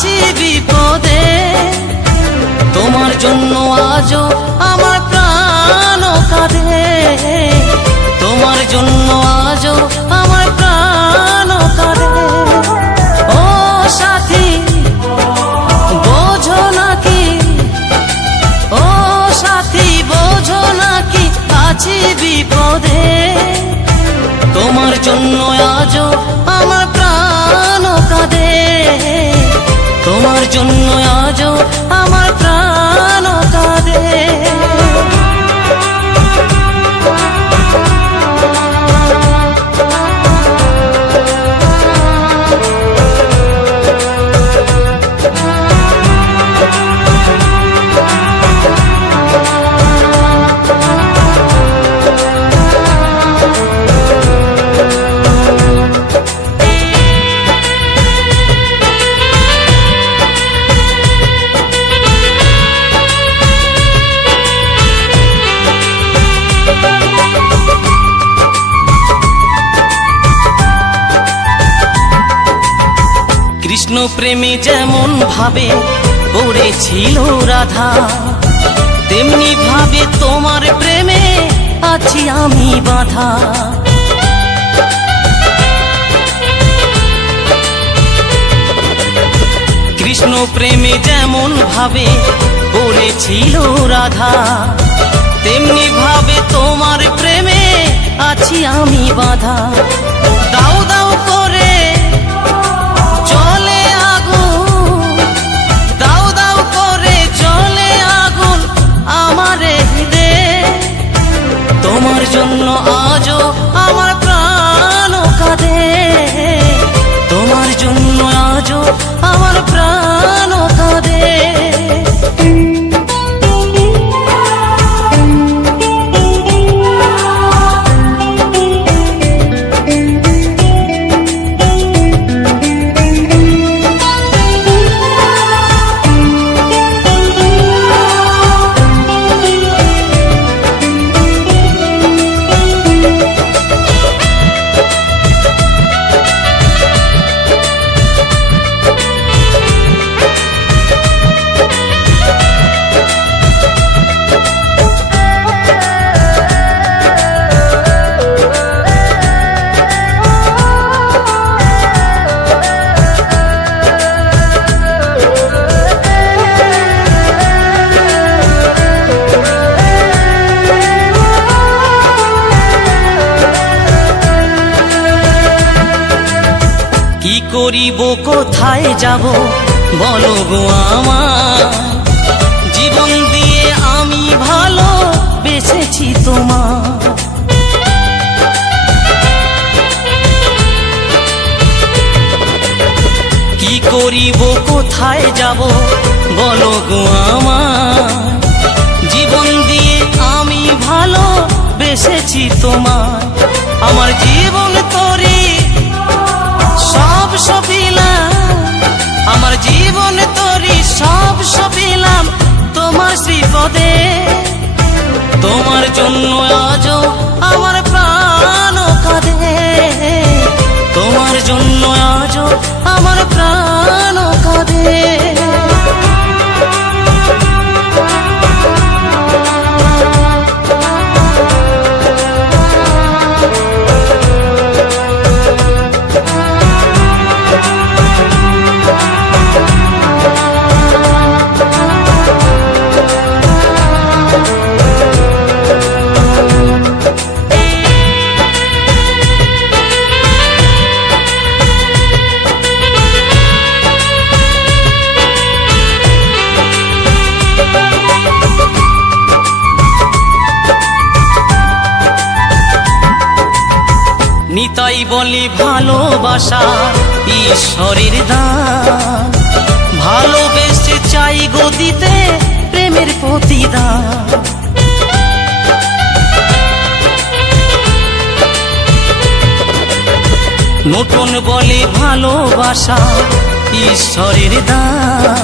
আছি বিপদে। তোমার জন্য আজও আমার প্রাণ কাঁদে, তোমার জন্য আজও আমার প্রাণ কাঁদে। ও সাথী বোঝো নাকি, ও সাথী বোঝো নাকি আছি বিপদে। তোমার জন্য আজও আমার প্রাণ কাঁদে, তোমার জন্য আজও আমার প্রাণ কাঁদে। কৃষ্ণ প্রেমে যেমন ভাবে পড়েছিল রাধা, তেমনি ভাবে তোমার প্রেমে আছি আমি বাঁধা। কৃষ্ণ প্রেমে যেমন ভাবে পড়েছিল রাধা, তেমনি ভাবে তোমার প্রেমে আছি আমি বাঁধা। দাও দাও করে চলে আগুন, দাও দাও করে চলে আগুন আমার হৃদয়ে। তোমার জন্য আজও আমার প্রাণ কাঁদে, তোমার জন্য আজও আমার প্রাণ কাঁদে। কি করিব কোথায় যাব বলো গো আমার, জীবন দিয়ে আমি ভালো বেসেছি তোমার। কি করিব কোথায় যাব বলো গো আমার, জীবন দিয়ে আমি ভালো বেসেছি তোমার। আমার জীবন তোরি সব সপিলাম, আমার জীবন তোরি সব সপিলাম তোমার শ্রীপদে। তোমার জন্য আজও আমার প্রাণ কাঁদে, তোমার জন্য আজও আমার প্রাণ কাঁদে। নিতাই বলি ভালোবাসা ঈশ্বরের দান, ভালোবেসে চাই গো দিতে প্রেমের প্রতিদান। নতুন বলে ভালোবাসা ঈশ্বরের দান,